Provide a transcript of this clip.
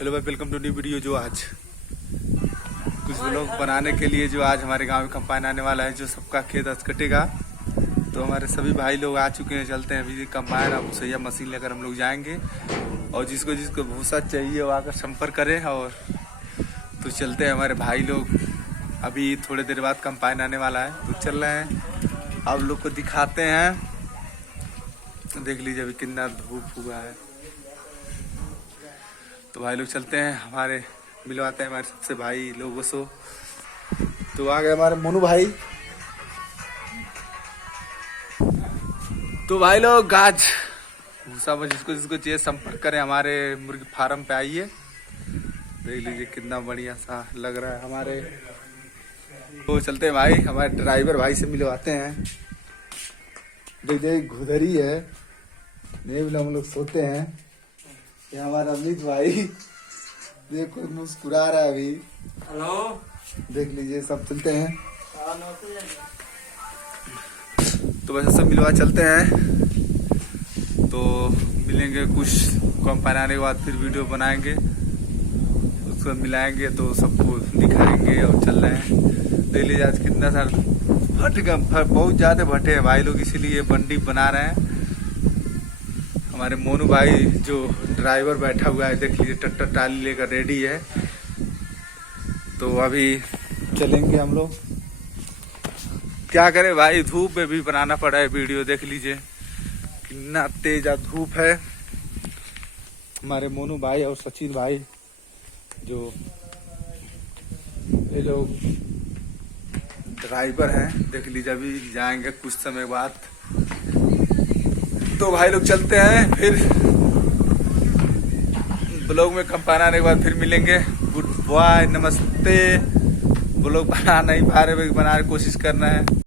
Hello भाई, welcome to new video. जो आज कुछ व्लॉग बनाने के लिए जो आज हमारे गांव में कंपाइन आने वाला है, जो सबका खेत आज कटेगा। तो हमारे सभी भाई लोग आ चुके हैं। चलते हैं अभी कंपाइन और भूसैया मशीन लेकर हम लोग जाएंगे, और जिसको जिसको भूसा चाहिए वो आकर संपर्क करें। और तो चलते हैं हमारे भाई लोग, अभी थोड़ी देर बाद कंपाइन आने वाला है तो चल रहे हैं। आप लोग को दिखाते हैं, देख लीजिए अभी कितना धूप हुआ है। तो भाई लोग चलते हैं, हमारे मिलवाते हैं हमारे सबसे भाई लोगों से। तो आ गए हमारे मोनू भाई। तो भाई लोग आज भूसा पर जिसको जिसको चाहिए संपर्क करें, हमारे मुर्गी फार्म पे आइए। देख लीजिए कितना बढ़िया सा लग रहा है हमारे। तो चलते हैं भाई, हमारे ड्राइवर भाई से मिलवाते हैं। देखिए घुधरी है, नहीं बोले हम लोग सोते हैं। ये हमारा अमित भाई देखो मुस्कुरा रहा है अभी। हेलो, देख लीजिए, सब चलते हैं। तो वैसे सब मिलवा चलते हैं। तो मिलेंगे कुछ कंपाइन आने के बाद, फिर वीडियो बनाएंगे, उसको मिलाएंगे तो सबको दिखाएंगे और चल रहे हैं। देख लीजिए आज कितना सारा बहुत ज्यादा भट्टे हैं भाई लोग, इसीलिए बंडी बना रहे हैं। हमारे मोनू भाई जो ड्राइवर बैठा हुआ है, देख लीजिए ट्रैक्टर ट्राली लेकर रेडी है। तो अभी चलेंगे हम लोग। क्या करें भाई, धूप में भी बनाना पड़ा है वीडियो। देख लीजिए कितना तेज धूप है। हमारे मोनू भाई और सचिन भाई जो ये लोग ड्राइवर हैं, देख लीजिए अभी जाएंगे कुछ समय बाद। तो भाई लोग चलते हैं, फिर ब्लॉग में कंपाइन आने के बाद फिर मिलेंगे। गुड बाय, नमस्ते। ब्लॉग बना नहीं पा रहे, बनाने की कोशिश करना है।